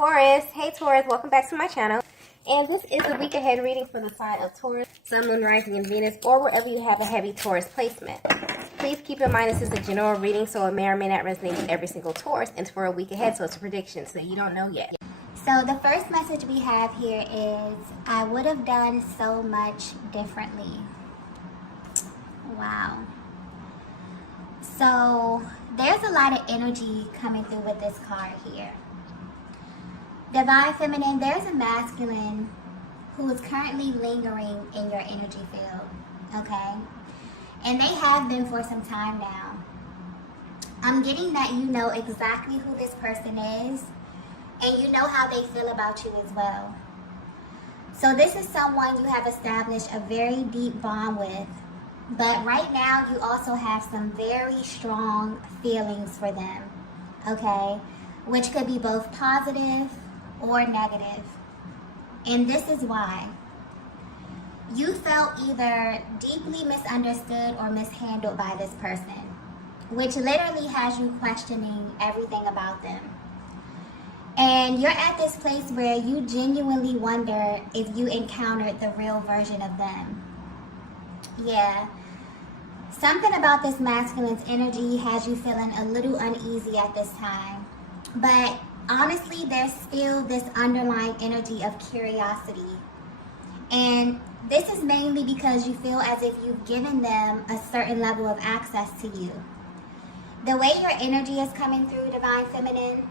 Taurus, hey Taurus, welcome back to my channel. And this is a week ahead reading for the sign of Taurus, Sun, Moon, Rising, and Venus, or wherever you have a heavy Taurus placement. Please keep in mind this is a general reading, so it may or may not resonate with every single Taurus. And it's for a week ahead, so it's a prediction, so you don't know yet. So the first message we have here is, I would have done so much differently. Wow. So there's a lot of energy coming through with this card here. Divine Feminine, there's a masculine who is currently lingering in your energy field, okay? And they have been for some time now. I'm getting that you know exactly who this person is, and you know how they feel about you as well. So this is someone you have established a very deep bond with, but right now you also have some very strong feelings for them, okay? Which could be both positive or negative. And this is why. You felt either deeply misunderstood or mishandled by this person, which literally has you questioning everything about them. And you're at this place where you genuinely wonder if you encountered the real version of them. Yeah. Something about this masculine's energy has you feeling a little uneasy at this time. But honestly, there's still this underlying energy of curiosity. And this is mainly because you feel as if you've given them a certain level of access to you. The way your energy is coming through, Divine Feminine,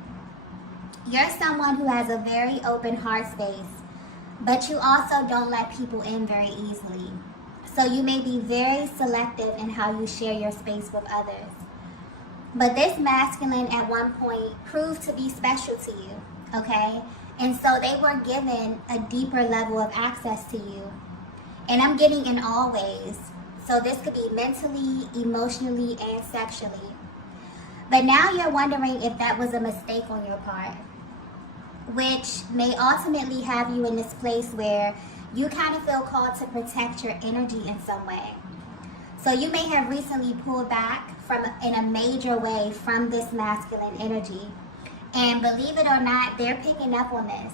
you're someone who has a very open heart space, but you also don't let people in very easily. So you may be very selective in how you share your space with others. But this masculine at one point proved to be special to you, okay? And so they were given a deeper level of access to you. And I'm getting in all ways. So this could be mentally, emotionally, and sexually. But now you're wondering if that was a mistake on your part, which may ultimately have you in this place where you kind of feel called to protect your energy in some way. So you may have recently pulled back in a major way from this masculine energy. And believe it or not, they're picking up on this.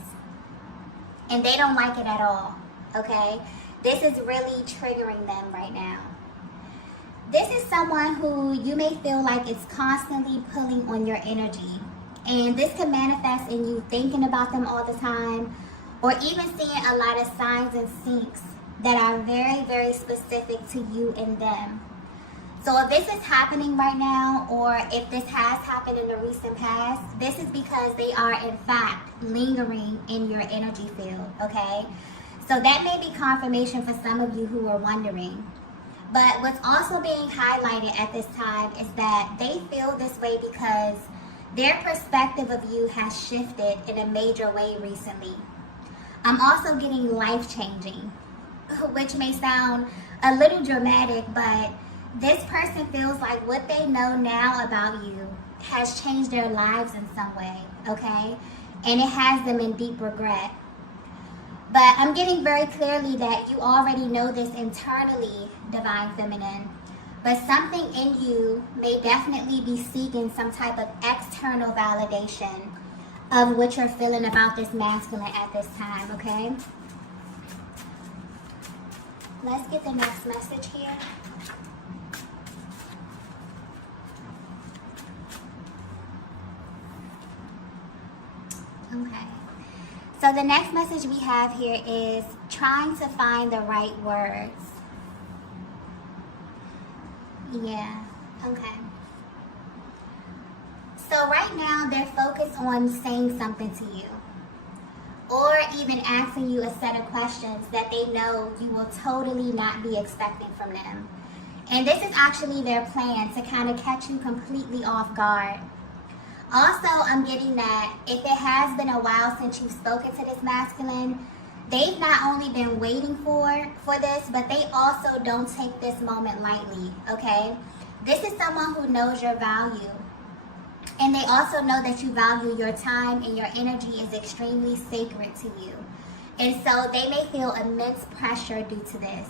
And they don't like it at all, okay? This is really triggering them right now. This is someone who you may feel like is constantly pulling on your energy. And this can manifest in you thinking about them all the time, or even seeing a lot of signs and syncs that are very, very specific to you and them. So if this is happening right now, or if this has happened in the recent past, this is because they are in fact lingering in your energy field, okay? So that may be confirmation for some of you who are wondering. But what's also being highlighted at this time is that they feel this way because their perspective of you has shifted in a major way recently. I'm also getting life-changing, which may sound a little dramatic, but this person feels like what they know now about you has changed their lives in some way, okay? And it has them in deep regret. But I'm getting very clearly that you already know this internally, Divine Feminine, but something in you may definitely be seeking some type of external validation of what you're feeling about this masculine at this time, okay? Let's get the next message here. Okay. So the next message we have here is trying to find the right words. Yeah, okay. So right now they're focused on saying something to you, or even asking you a set of questions that they know you will totally not be expecting from them. And this is actually their plan to kind of catch you completely off guard. Also, I'm getting that if it has been a while since you've spoken to this masculine, they've not only been waiting for this, but they also don't take this moment lightly, okay? This is someone who knows your value. And they also know that you value your time and your energy is extremely sacred to you. And so they may feel immense pressure due to this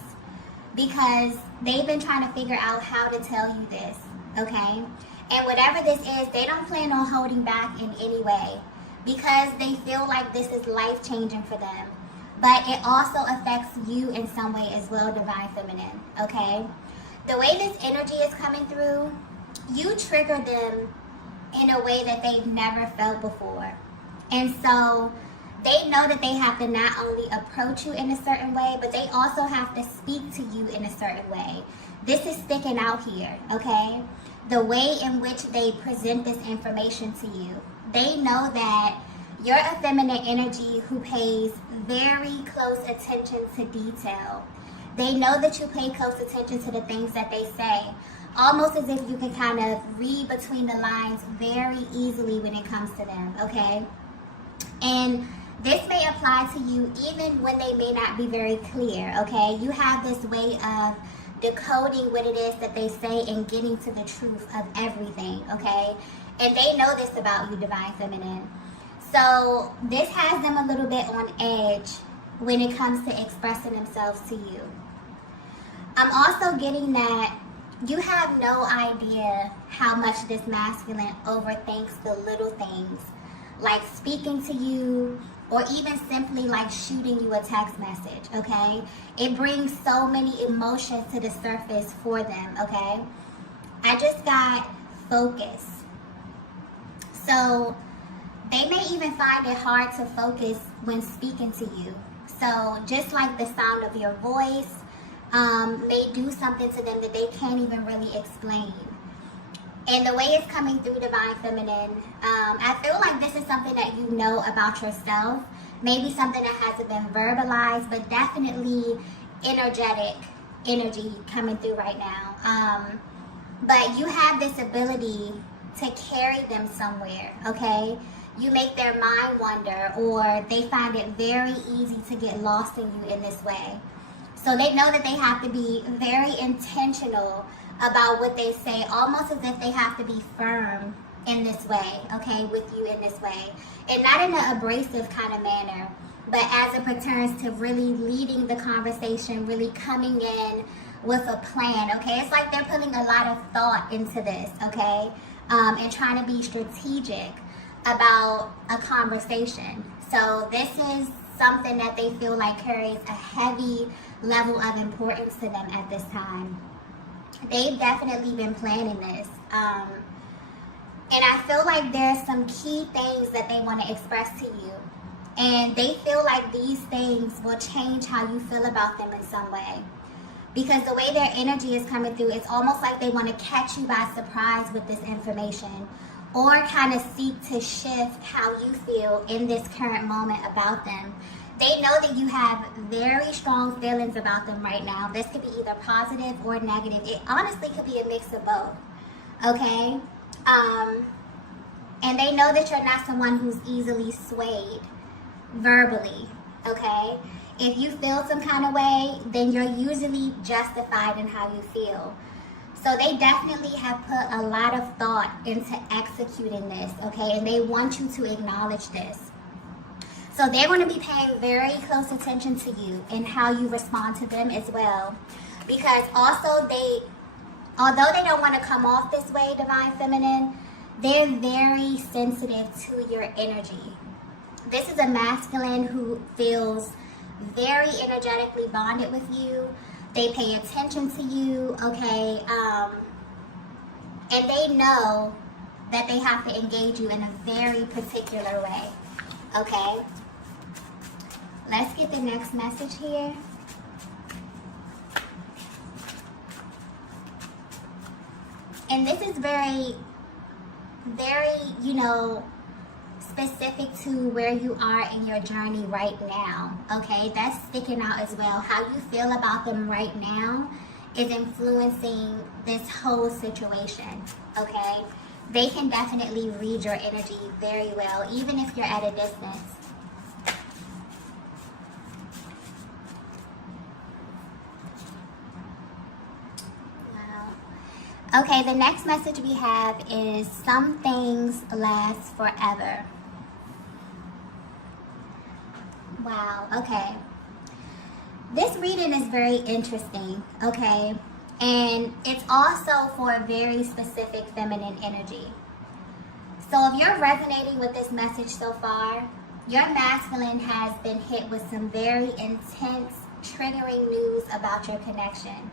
because they've been trying to figure out how to tell you this, okay? And whatever this is, they don't plan on holding back in any way. because they feel like this is life-changing for them. But it also affects you in some way as well, Divine Feminine, okay? The way this energy is coming through, you trigger them in a way that they've never felt before. And so they know that they have to not only approach you in a certain way, but they also have to speak to you in a certain way. This is sticking out here, okay? The way in which they present this information to you. They know that you're a feminine energy who pays very close attention to detail. They know that you pay close attention to the things that they say, almost as if you can kind of read between the lines very easily when it comes to them, okay? And this may apply to you even when they may not be very clear, okay? You have this way of decoding what it is that they say and getting to the truth of everything, okay? And they know this about you, Divine Feminine. So this has them a little bit on edge when it comes to expressing themselves to you. I'm also getting that you have no idea how much this masculine overthinks the little things, like speaking to you or even simply like shooting you a text message, okay? It brings so many emotions to the surface for them, okay? I just got focus. So they may even find it hard to focus when speaking to you. So just like the sound of your voice may do something to them that they can't even really explain. And the way it's coming through, Divine Feminine, I feel like this is something that you know about yourself. Maybe something that hasn't been verbalized, but definitely energetic energy coming through right now. But you have this ability to carry them somewhere, okay? You make their mind wander, or they find it very easy to get lost in you in this way. So they know that they have to be very intentional about what they say, almost as if they have to be firm in this way, okay, with you in this way. And not in an abrasive kind of manner, but as it pertains to really leading the conversation, really coming in with a plan, okay? It's like they're putting a lot of thought into this, okay? And trying to be strategic about a conversation. So this is something that they feel like carries a heavy level of importance to them at this time. They've definitely been planning this. And I feel like there's some key things that they want to express to you. And they feel like these things will change how you feel about them in some way. Because the way their energy is coming through, it's almost like they want to catch you by surprise with this information, or kind of seek to shift how you feel in this current moment about them. They know that you have very strong feelings about them right now. This could be either positive or negative. It honestly could be a mix of both, okay? And they know that you're not someone who's easily swayed verbally, okay? If you feel some kind of way, then you're usually justified in how you feel. So they definitely have put a lot of thought into executing this, okay? And they want you to acknowledge this. So they're going to be paying very close attention to you and how you respond to them as well. Because also although they don't want to come off this way, Divine Feminine, they're very sensitive to your energy. This is a masculine who feels very energetically bonded with you. They pay attention to you, okay? And they know that they have to engage you in a very particular way, okay? Let's get the next message here. And this is very, very, specific to where you are in your journey right now, okay? That's sticking out as well. How you feel about them right now is influencing this whole situation, okay? They can definitely read your energy very well, even if you're at a distance. Wow. Okay, the next message we have is some things last forever. Wow, okay. This reading is very interesting, okay? And it's also for a very specific feminine energy. So if you're resonating with this message so far, your masculine has been hit with some very intense, triggering news about your connection.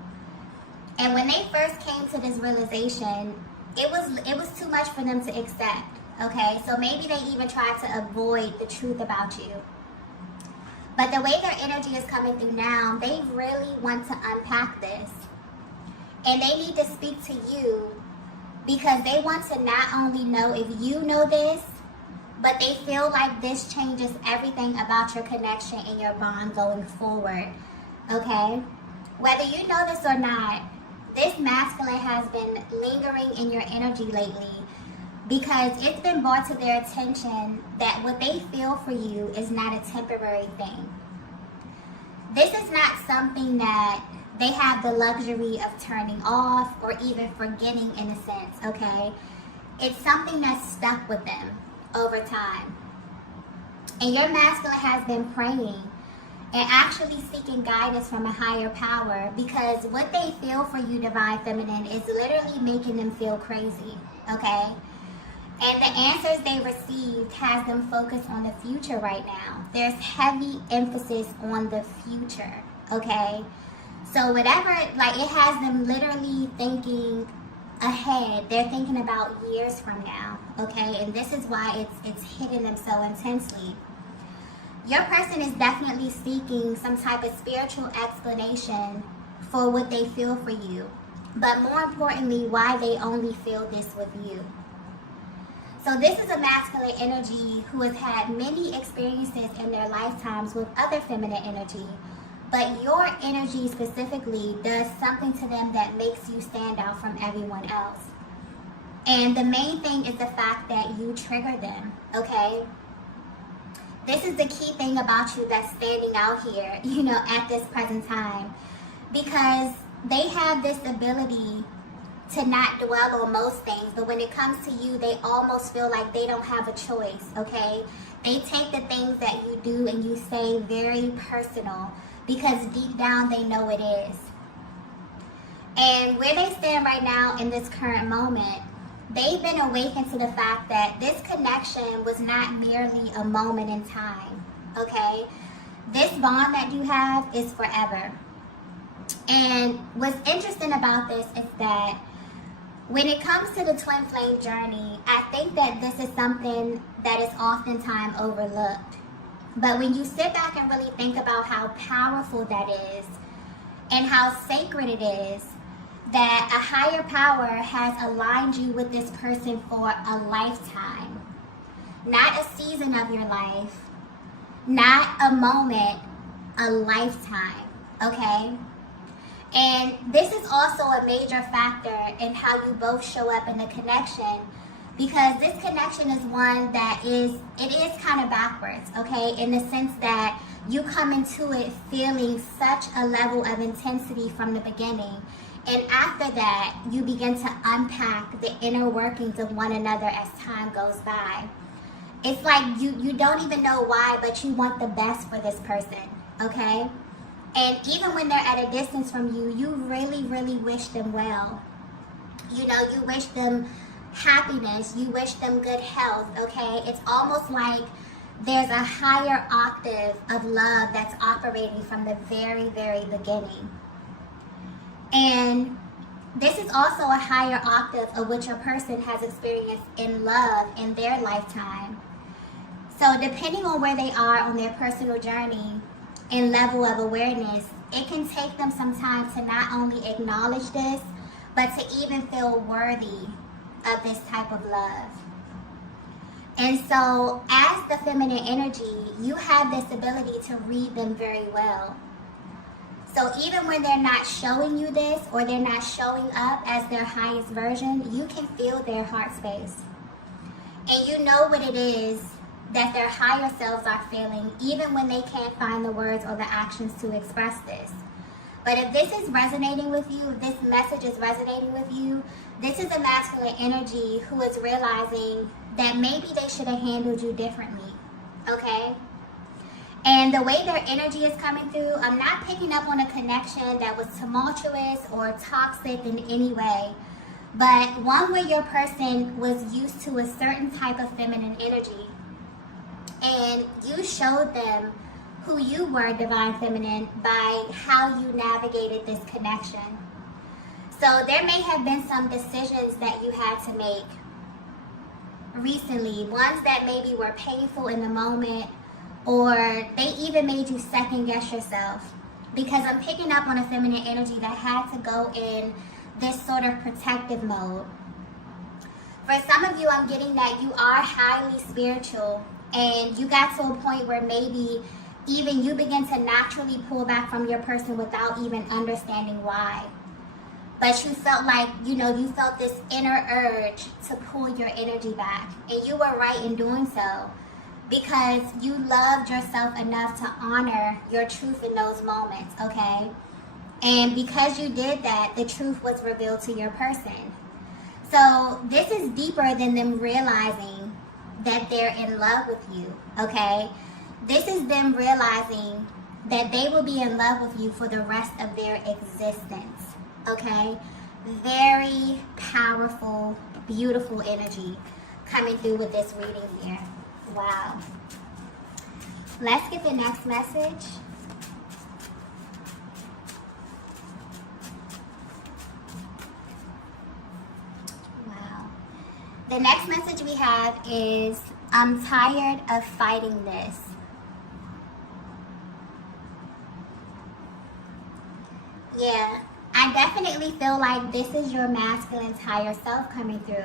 And when they first came to this realization, it was too much for them to accept, okay? So maybe they even tried to avoid the truth about you. But the way their energy is coming through now, they really want to unpack this. And they need to speak to you because they want to not only know if you know this, but they feel like this changes everything about your connection and your bond going forward, okay? Whether you know this or not, this masculine has been lingering in your energy lately because it's been brought to their attention that what they feel for you is not a temporary thing. This is not something that they have the luxury of turning off or even forgetting in a sense, okay? It's something that's stuck with them over time. And your masculine has been praying and actually seeking guidance from a higher power because what they feel for you, Divine Feminine, is literally making them feel crazy, okay? And the answers they received has them focused on the future right now. There's heavy emphasis on the future, okay? So whatever, like it has them literally thinking ahead. They're thinking about years from now, okay? And this is why it's hitting them so intensely. Your person is definitely seeking some type of spiritual explanation for what they feel for you, but more importantly, why they only feel this with you. So this is a masculine energy who has had many experiences in their lifetimes with other feminine energy, but your energy specifically does something to them that makes you stand out from everyone else. And the main thing is the fact that you trigger them, okay? This is the key thing about you that's standing out here, at this present time. Because they have this ability to not dwell on most things, but when it comes to you, they almost feel like they don't have a choice, okay? They take the things that you do and you say very personal because deep down they know it is. And where they stand right now in this current moment, they've been awakened to the fact that this connection was not merely a moment in time, okay? This bond that you have is forever. And what's interesting about this is that when it comes to the twin flame journey, I think that this is something that is oftentimes overlooked. But when you sit back and really think about how powerful that is and how sacred it is, that a higher power has aligned you with this person for a lifetime. Not a season of your life, not a moment, a lifetime, okay? And this is also a major factor in how you both show up in the connection, because this connection is one that is kind of backwards, okay? In the sense that you come into it feeling such a level of intensity from the beginning. And after that, you begin to unpack the inner workings of one another as time goes by. It's like you don't even know why, but you want the best for this person, okay? And even when they're at a distance from you, you really, really wish them well. You wish them happiness, you wish them good health, okay? It's almost like there's a higher octave of love that's operating from the very, very beginning. And this is also a higher octave of what your person has experienced in love in their lifetime. So depending on where they are on their personal journey and level of awareness, it can take them some time to not only acknowledge this, but to even feel worthy of this type of love. And so as the feminine energy, you have this ability to read them very well. So even when they're not showing you this or they're not showing up as their highest version, you can feel their heart space. And you know what it is that their higher selves are feeling, even when they can't find the words or the actions to express this. But if this is resonating with you, if this message is resonating with you, this is a masculine energy who is realizing that maybe they should have handled you differently, okay? And the way their energy is coming through, I'm not picking up on a connection that was tumultuous or toxic in any way. but one where your person was used to a certain type of feminine energy, and you showed them who you were, divine feminine, by how you navigated this connection. So there may have been some decisions that you had to make recently, ones that maybe were painful in the moment, or they even made you second guess yourself, because I'm picking up on a feminine energy that had to go in this sort of protective mode. For some of you, I'm getting that you are highly spiritual, and you got to a point where maybe even you begin to naturally pull back from your person without even understanding why. But you felt like, you felt this inner urge to pull your energy back. And you were right in doing so, because you loved yourself enough to honor your truth in those moments, okay? And because you did that, the truth was revealed to your person. So this is deeper than them realizing that they're in love with you, okay? This is them realizing that they will be in love with you for the rest of their existence, okay? Very powerful, beautiful energy coming through with this reading here. Wow. Let's get the next message. Wow. The next message we have is, I'm tired of fighting this. Yeah, I definitely feel like this is your masculine's higher self coming through,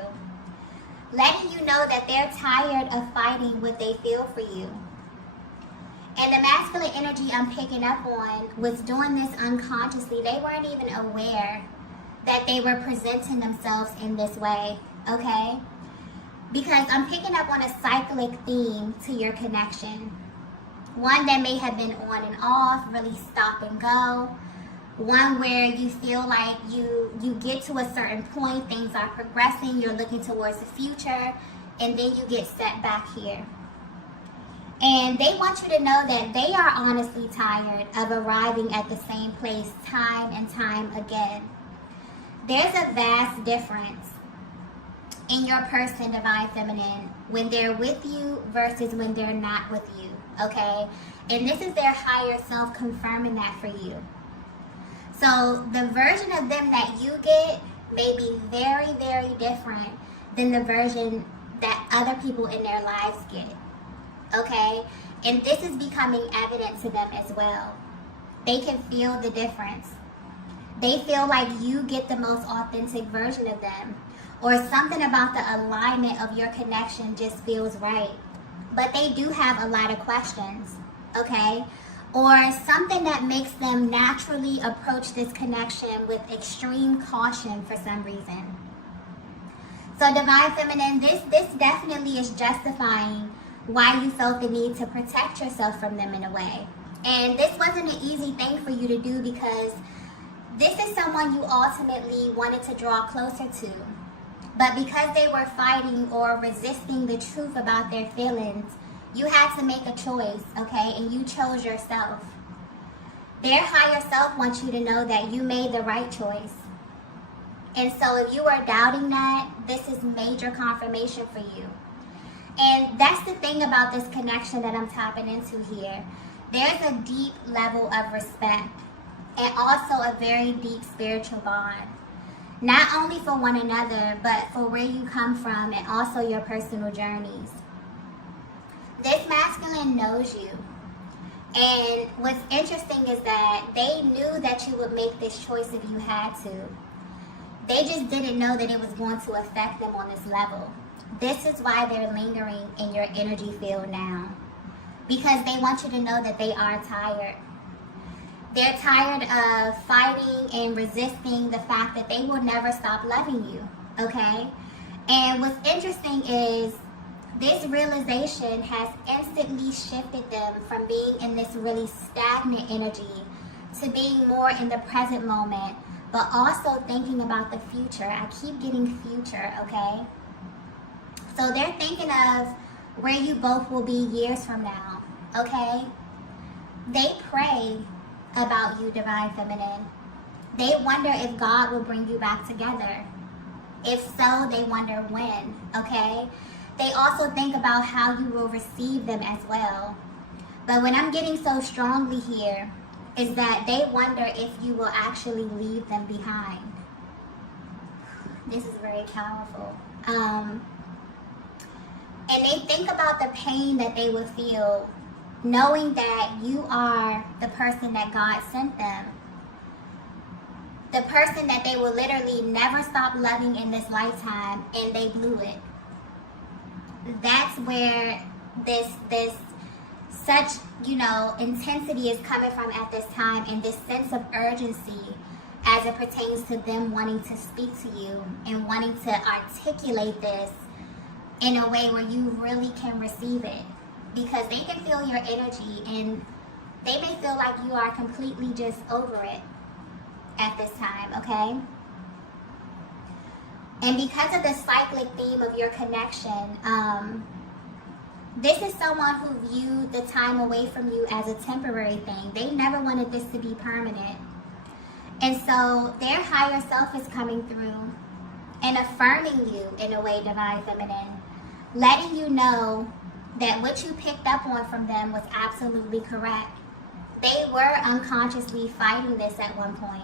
letting you know that they're tired of fighting what they feel for you. And the masculine energy I'm picking up on was doing this unconsciously. They weren't even aware that they were presenting themselves in this way, okay? Because I'm picking up on a cyclic theme to your connection. One that may have been on and off, really stop and go. One where you feel like you get to a certain point, things are progressing, you're looking towards the future, and then you get set back here. And they want you to know that they are honestly tired of arriving at the same place time and time again. There's a vast difference in your person, divine feminine, when they're with you versus when they're not with you, okay? And this is their higher self confirming that for you. So the version of them that you get may be very, very different than the version that other people in their lives get, okay? And this is becoming evident to them as well. They can feel the difference. They feel like you get the most authentic version of them, or something about the alignment of your connection just feels right. But they do have a lot of questions, okay? Or something that makes them naturally approach this connection with extreme caution for some reason. So divine feminine, this definitely is justifying why you felt the need to protect yourself from them in a way. And this wasn't an easy thing for you to do, because this is someone you ultimately wanted to draw closer to. But because they were fighting or resisting the truth about their feelings, you had to make a choice, okay? And you chose yourself. Their higher self wants you to know that you made the right choice. And so if you are doubting that, this is major confirmation for you. And that's the thing about this connection that I'm tapping into here. There's a deep level of respect and also a very deep spiritual bond. Not only for one another, but for where you come from and also your personal journeys. This masculine knows you. And what's interesting is that they knew that you would make this choice if you had to. They just didn't know that it was going to affect them on this level. This is why they're lingering in your energy field now. Because they want you to know that they are tired. They're tired of fighting and resisting the fact that they will never stop loving you, okay? And what's interesting is this realization has instantly shifted them from being in this really stagnant energy to being more in the present moment, but also thinking about the future. I keep getting future, okay? So they're thinking of where you both will be years from now, okay? They pray about you, divine feminine. They wonder if God will bring you back together. If so, they wonder when, okay? They also think about how you will receive them as well. But what I'm getting so strongly here is that they wonder if you will actually leave them behind. This is very powerful. And they think about the pain that they would feel knowing that you are the person that God sent them. The person that they will literally never stop loving in this lifetime, and they blew it. That's where this such, intensity is coming from at this time, and this sense of urgency as it pertains to them wanting to speak to you and wanting to articulate this in a way where you really can receive it, because they can feel your energy and they may feel like you are completely just over it at this time, okay? And because of the cyclic theme of your connection, this is someone who viewed the time away from you as a temporary thing. They never wanted this to be permanent. And so their higher self is coming through and affirming you in a way, Divine Feminine, letting you know that what you picked up on from them was absolutely correct. They were unconsciously fighting this at one point,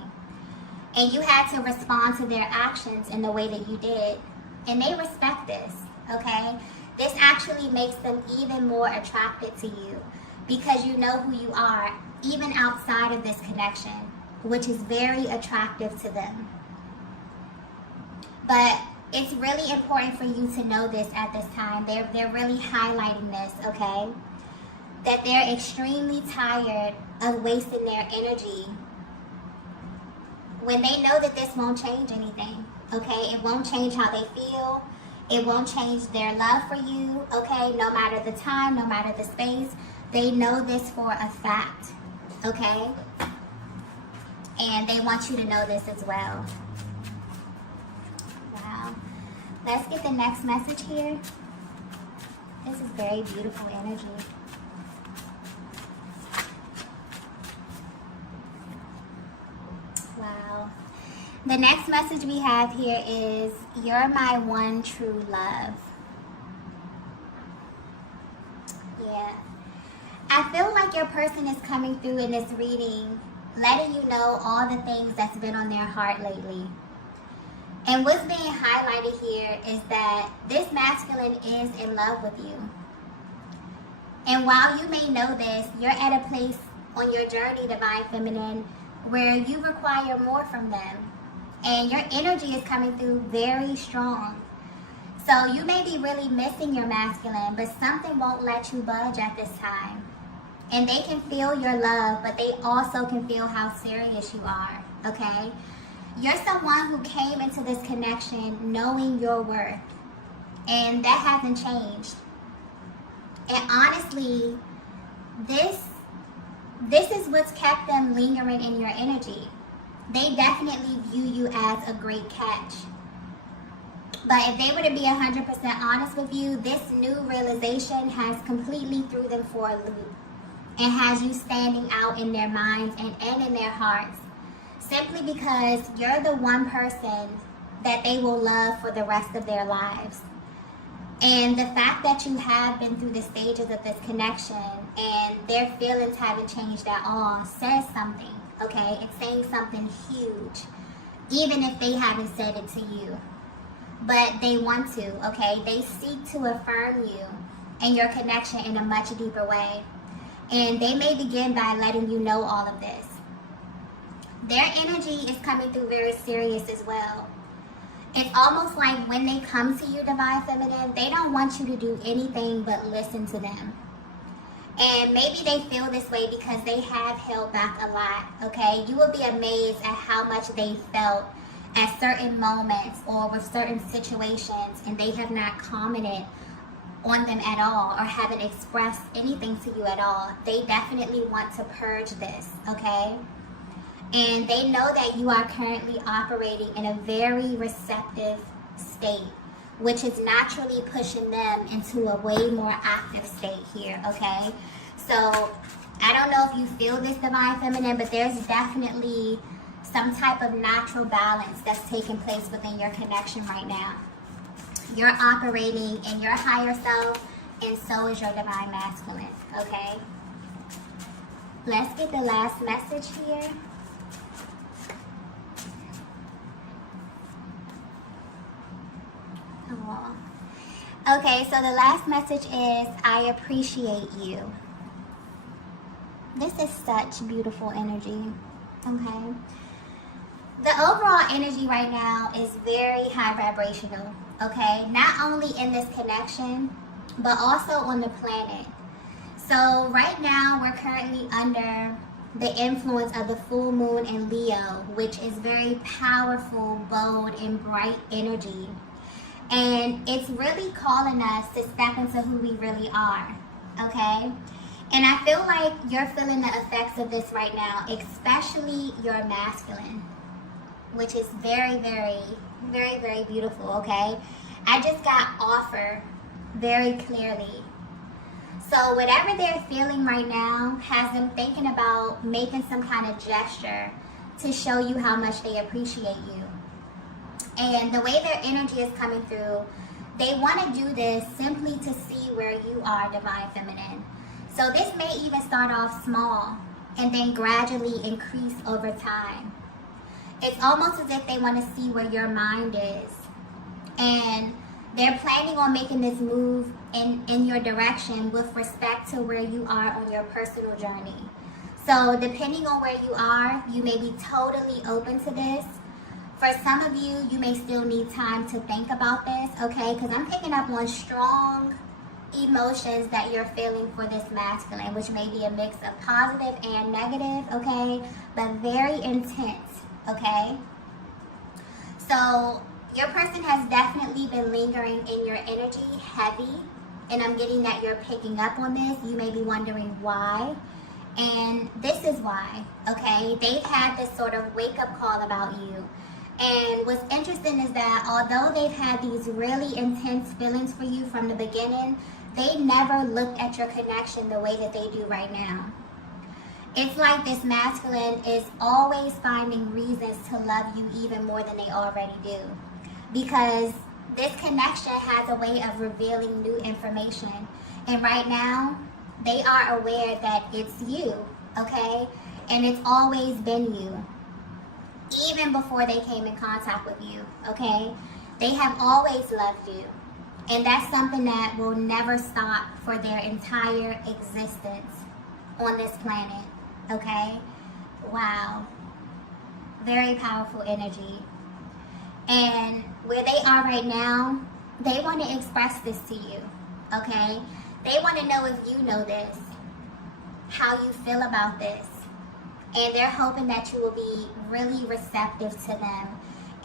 and you had to respond to their actions in the way that you did. And they respect this, okay? This actually makes them even more attracted to you because you know who you are, even outside of this connection, which is very attractive to them. But it's really important for you to know this at this time. They're really highlighting this, okay? That they're extremely tired of wasting their energy when they know that this won't change anything, okay? It won't change how they feel. It won't change their love for you, okay? No matter the time, no matter the space. They know this for a fact, okay? And they want you to know this as well. Wow. Let's get the next message here. This is very beautiful energy. Wow. The next message we have here is, you're my one true love. Yeah. I feel like your person is coming through in this reading, letting you know all the things that's been on their heart lately. And what's being highlighted here is that this masculine is in love with you. And while you may know this, you're at a place on your journey, Divine Feminine, where you require more from them. And your energy is coming through very strong. So you may be really missing your masculine, but something won't let you budge at this time. And they can feel your love, but they also can feel how serious you are, okay? You're someone who came into this connection knowing your worth. And that hasn't changed. And honestly, this is what's kept them lingering in your energy. They definitely view you as a great catch. But if they were to be 100% honest with you, this new realization has completely threw them for a loop and has you standing out in their minds and in their hearts, simply because you're the one person that they will love for the rest of their lives. And the fact that you have been through the stages of this connection and their feelings haven't changed at all says something, okay? It's saying something huge, even if they haven't said it to you. But they want to, okay? They seek to affirm you and your connection in a much deeper way. And they may begin by letting you know all of this. Their energy is coming through very serious as well. It's almost like when they come to you, Divine Feminine, they don't want you to do anything but listen to them. And maybe they feel this way because they have held back a lot, okay? You will be amazed at how much they felt at certain moments or with certain situations, and they have not commented on them at all or haven't expressed anything to you at all. They definitely want to purge this, okay? And they know that you are currently operating in a very receptive state, which is naturally pushing them into a way more active state here, okay? So I don't know if you feel this, Divine Feminine, but there's definitely some type of natural balance that's taking place within your connection right now. You're operating in your higher self, and so is your divine masculine, okay? Let's get the last message here. Oh. Okay, so the last message is, I appreciate you. This is such beautiful energy, okay? The overall energy right now is very high vibrational, okay? Not only in this connection, but also on the planet. So right now, we're currently under the influence of the full moon in Leo, which is very powerful, bold, and bright energy. And it's really calling us to step into who we really are, okay? And I feel like you're feeling the effects of this right now, especially your masculine, which is very, very, very, very beautiful, okay? I just got offer very clearly. So whatever they're feeling right now has them thinking about making some kind of gesture to show you how much they appreciate you. And the way their energy is coming through, they want to do this simply to see where you are, divine feminine. So this may even start off small and then gradually increase over time. It's almost as if they want to see where your mind is. And they're planning on making this move in your direction with respect to where you are on your personal journey. So depending on where you are, you may be totally open to this. For some of you, you may still need time to think about this, okay? Because I'm picking up on strong emotions that you're feeling for this masculine, which may be a mix of positive and negative, okay? But very intense, okay? So your person has definitely been lingering in your energy heavy, and I'm getting that you're picking up on this. You may be wondering why, and this is why, okay? They've had this sort of wake-up call about you. And what's interesting is that although they've had these really intense feelings for you from the beginning, they never looked at your connection the way that they do right now. It's like this masculine is always finding reasons to love you even more than they already do. Because this connection has a way of revealing new information. And right now, they are aware that it's you, okay? And it's always been you. Even before they came in contact with you, okay? They have always loved you. And that's something that will never stop for their entire existence on this planet, okay? Wow. Very powerful energy. And where they are right now, they want to express this to you, okay? They want to know if you know this, how you feel about this. And they're hoping that you will be really receptive to them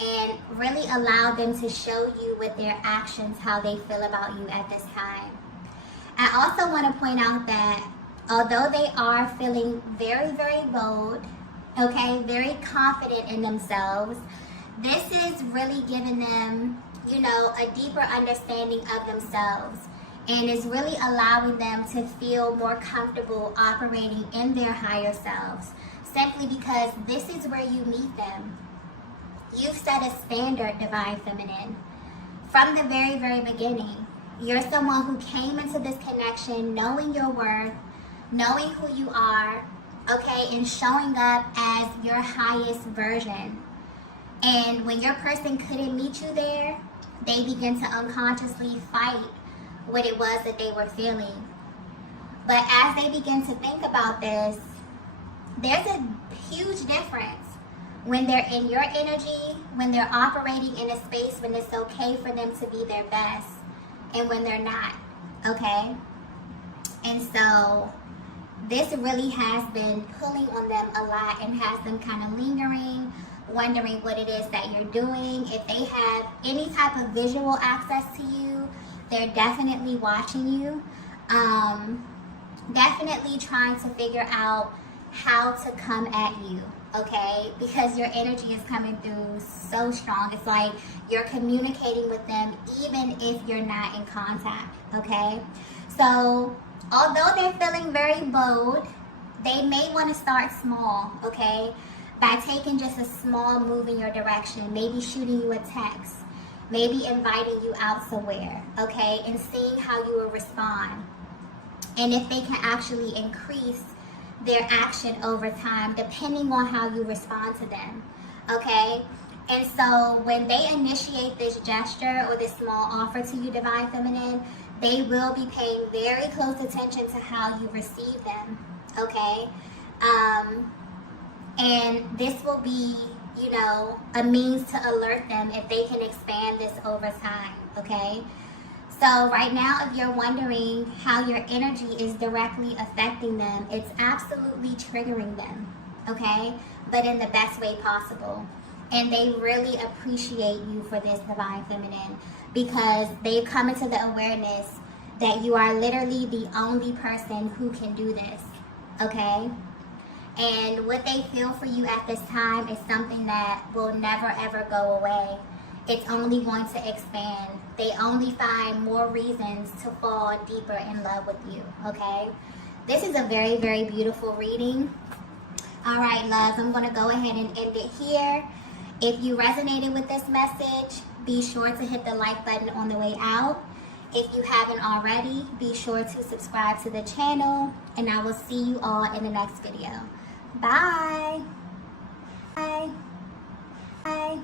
and really allow them to show you with their actions how they feel about you at this time. I also want to point out that although they are feeling very, very bold, okay, very confident in themselves, this is really giving them, you know, a deeper understanding of themselves, and is really allowing them to feel more comfortable operating in their higher selves. Simply because this is where you meet them. You've set a standard, divine feminine. From the very, very beginning, you're someone who came into this connection knowing your worth, knowing who you are, okay, and showing up as your highest version. And when your person couldn't meet you there, they begin to unconsciously fight what it was that they were feeling. But as they begin to think about this, there's a huge difference when they're in your energy, when they're operating in a space when it's okay for them to be their best, and when they're not, okay? And so this really has been pulling on them a lot and has them kind of lingering, wondering what it is that you're doing. If they have any type of visual access to you, they're definitely watching you, definitely trying to figure out how to come at you, okay? Because your energy is coming through so strong. It's like you're communicating with them even if you're not in contact, okay? So although they're feeling very bold, they may want to start small, okay? by taking just a small move in your direction, maybe shooting you a text, maybe inviting you out somewhere, okay, and seeing how you will respond. And if they can actually increase their action over time, depending on how you respond to them, okay? And so when they initiate this gesture or this small offer to you, Divine Feminine, they will be paying very close attention to how you receive them, okay? And this will be, you know, a means to alert them if they can expand this over time, okay? So right now, if you're wondering how your energy is directly affecting them, it's absolutely triggering them, okay? But in the best way possible. And they really appreciate you for this, Divine Feminine, because they've come into the awareness that you are literally the only person who can do this, okay? And what they feel for you at this time is something that will never ever go away. It's only going to expand. They only find more reasons to fall deeper in love with you, okay? This is a very, very beautiful reading. All right, loves, I'm going to go ahead and end it here. If you resonated with this message, be sure to hit the like button on the way out. If you haven't already, be sure to subscribe to the channel, and I will see you all in the next video. Bye. Bye. Bye.